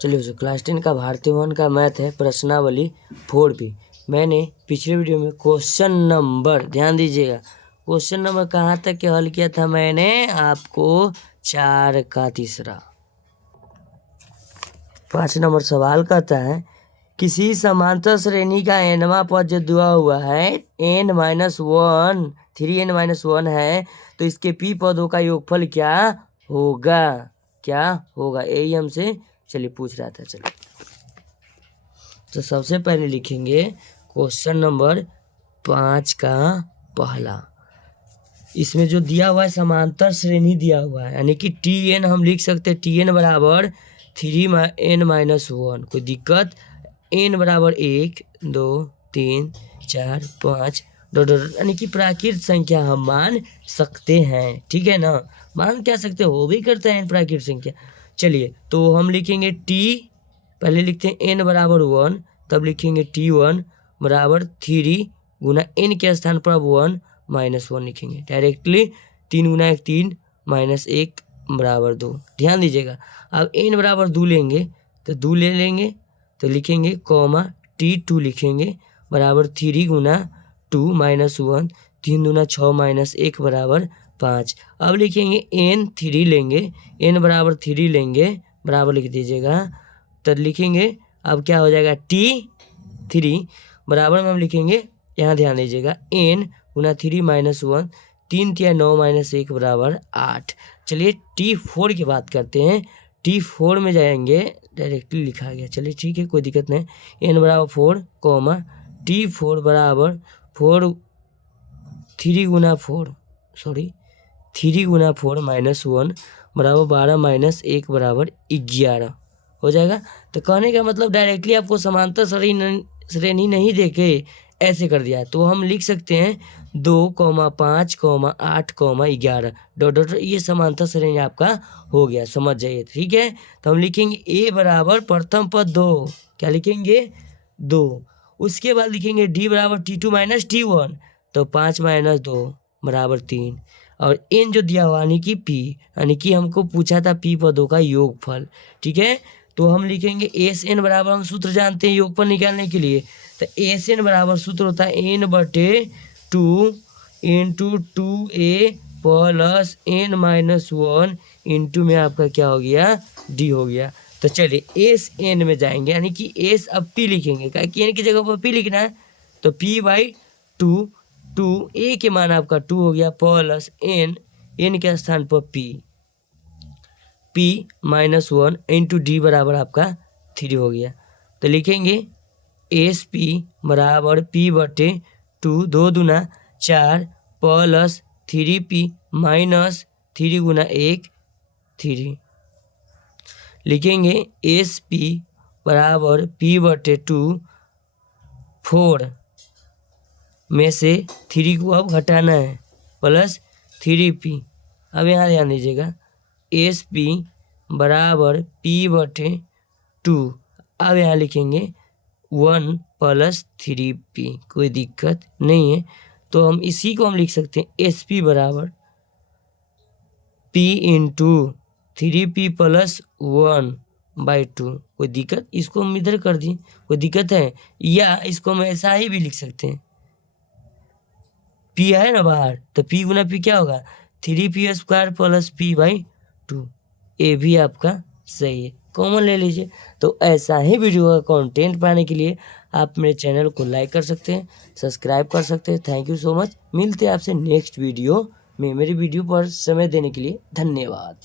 चलिए दोस्तों, क्लास 10 का भारतीय वन का मैथ है प्रश्नावली 4B। मैंने पिछले वीडियो में क्वेश्चन नंबर, ध्यान दीजिएगा, क्वेश्चन नंबर कहाँ तक के हल किया था मैंने आपको 4 का तीसरा। 5 नंबर सवाल कहता है किसी समांतर श्रेणी का nवां पद जो दिया हुआ है n-1 3n-1 है तो इसके p पदों का योगफल क्या होगा, क्या होगा, यही हमसे चलिए पूछ रहा था। चलिए तो सबसे पहले लिखेंगे क्वेश्चन नंबर 5 का पहला। इसमें जो दिया हुआ है समांतर श्रेणी दिया हुआ है, यानी कि Tn हम लिख सकते हैं Tn बराबर 3n-1, कोई दिक्कत, n बराबर 1 2 3 4 5 यानी कि प्राकृत संख्या हम मान सकते हैं, ठीक है ना, मान क्या सकते हो भी करते हैं प्राकृत संख्या। चलिए तो हम लिखेंगे t, पहले लिखते हैं n बराबर 1, तब लिखेंगे T1 बराबर 3 गुना n के स्थान पर अब 1-1 लिखेंगे डायरेक्टली। 3 गुना 1 3 -1 बराबर 2। ध्यान दीजिएगा, अब n बराबर 2 लेंगे तो 2 ले लेंगे तो लिखेंगे कॉमा T2 लिखेंगे बराबर 3 गुना 2 -1, 3 दूना 6 -1 बराबर 5। अब लिखेंगे n3 लेंगे, n बराबर 3 लेंगे बराबर लिख दीजिएगा, तो लिखेंगे अब क्या हो जाएगा T3 बराबर में हम लिखेंगे, यहाँ ध्यान दीजिएगा, n गुना 3 -1, 3 3 9 -1 बराबर 8। चलिए T4 की बात करते हैं। T4 में जाएंगे, डायरेक्टली लिखा गया, चलिए ठीक है कोई दिक्कत नहीं। n बराबर 4 कॉमा T4 बराबर 3 गुना 4 -1 बराबर 12 -1 बराबर 11 हो जाएगा। तो कहने का मतलब डायरेक्टली आपको समांतर श्रेणी नहीं देके ऐसे कर दिया, तो हम लिख सकते हैं 2, 5, 8, 11 डॉट डॉट, ये समांतर श्रेणी आपका हो गया, समझ जाइए, ठीक है। तो हम लिखेंगे a बराबर प्रथम पद 2, क्या लिखेंगे 2, उसके बाद लिखेंगे d बराबर T2 माइनस T1, तो 5 - 2 बराबर 3, और n जो दिया हुआ यानी कि p, यानी कि हमको पूछा था p पदों का योगफल, ठीक है। तो हम लिखेंगे Sn बराबर, हम सूत्र जानते हैं योगफल निकालने के लिए, तो Sn बराबर सूत्र होता है n/2 into 2a plus n-1 into में आपका क्या हो गया d हो गया। तो चलिए Sn में जाएंगे, यानी कि S अब p लिखेंगे, क्या कि n की जगह पर p लिखना है, तो p/2 a के मान आपका 2 हो गया प्लस n के स्थान पर p -1 इंटू d बराबर आपका 3 हो गया। तो लिखेंगे SP बराबर p/2 2 दूना 4 प्लस 3p माइनस 3 गुना 1 3, लिखेंगे SP बराबर p/2 4 में से 3 को अब घटाना है प्लस 3p। अब यहाँ ध्यान दीजिएगा SP बराबर p/2, अब यहाँ लिखेंगे 1 प्लस 3p, कोई दिक्कत नहीं है। तो हम इसी को हम लिख सकते हैं SP बराबर p इंटू 3p प्लस 1/2, कोई दिक्कत, इसको हम इधर कर दिए, कोई दिक्कत है, या इसको हम ऐसा ही भी लिख सकते हैं, p है ना बाहर, तो p गुना p क्या होगा 3p² प्लस p/2, ये भी आपका सही है, कॉमन ले लीजिए। तो ऐसा ही वीडियो का कंटेंट पाने के लिए आप मेरे चैनल को लाइक कर सकते हैं, सब्सक्राइब कर सकते हैं। थैंक यू सो मच, मिलते हैं आपसे नेक्स्ट वीडियो में। मेरी वीडियो पर समय देने के लिए धन्यवाद।